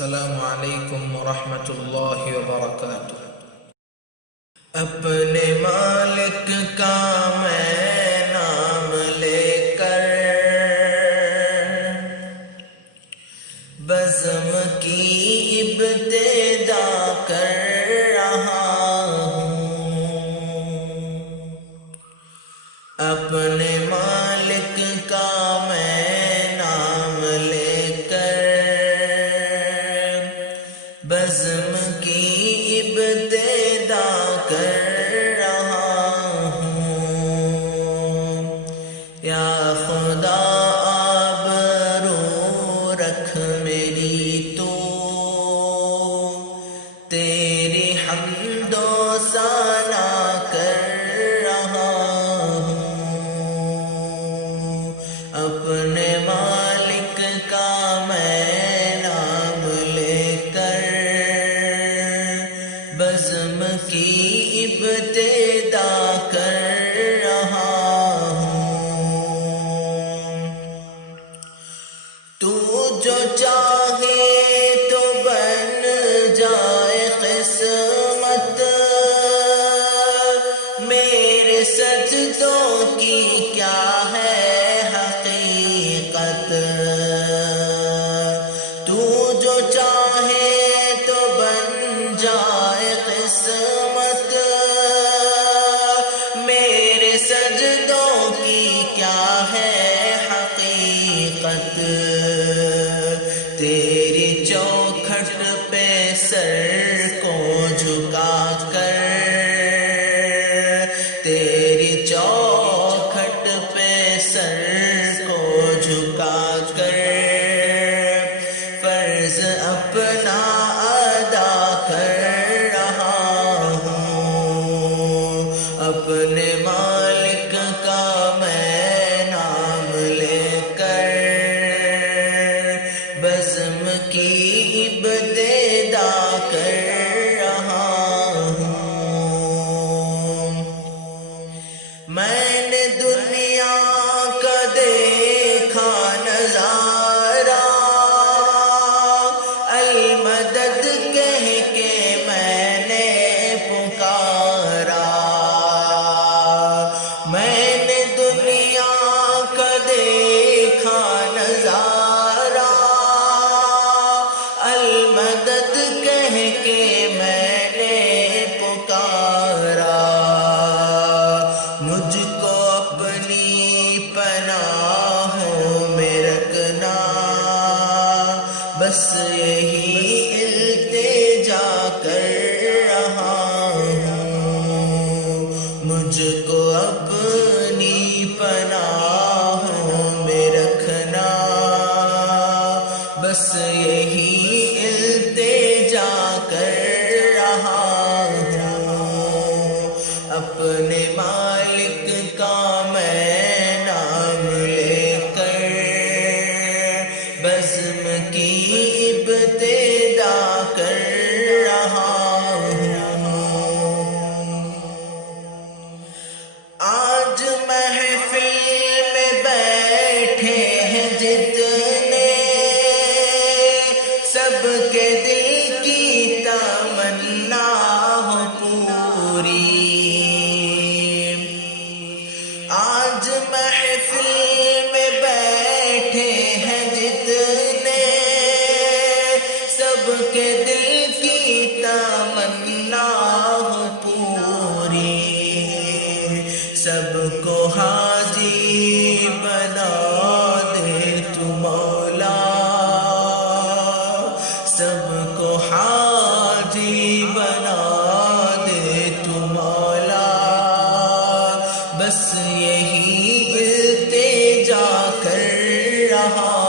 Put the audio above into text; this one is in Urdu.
السلام علیکم ورحمۃ اللہ وبرکاتہ۔ اپنے مالک کا میں نام لے کر بزم کی ابتدا کر رہا ہوں۔ اپنے مالک کا میں نام لے کر بزم کی ابتدا کر رہا ہوں۔ یا خدا آبرو رکھ میری تو، تیری حمد و ثنا کر رہا ہوں۔ اپنے مالک کا میں نام لے کر بزم کی ابتدا کر رہا ہوں۔ تو جو چاہے تو بن جائے قسمت، میرے سجدوں کی کیا ہے حقیقت۔ تو جو چاہے تو بن جائے قسمت، میرے سجدوں کی کیا ہے حقیقت۔ تیری چوکھٹ پہ سر کو جھکا کر، تیری چوکھٹ پہ سر کو جھکا کر فرض اپنا ادا کر رہا ہوں۔ اپنے مالک کا میں نام لے کر بزم کی ابتدا کر رہا ہوں۔ میں نے دنیا کا دیکھا نظارہ، المدد کہہ کے میں نے پکارا۔ میں نے دنیا کا دیکھا نظارہ، المدد کہہ کے میں نے پکارا۔ مجھ کو اپنی پناہوں میں رکھنا، بس یہی التجا کر رہا ہوں۔ مجھ کو اپنی پناہوں میں رکھنا، بس یہی التجا کر رہا ہوں۔ اپنے مالک کا میں نام لے کر بزم کی ابتدا کر رہا ہوں۔ آج محفل میں بیٹھے ہیں جتنے، سب کے دل کی تمنا ہو پوری۔ آج محفل میں بیٹھے ہیں جتنے، سب کے دل کی تمنا ہو پوری۔ سب کو حاضی بنا دے تو مولا، سب کو حاضی بنا دے تو مولا، بس یہی التجا کر رہا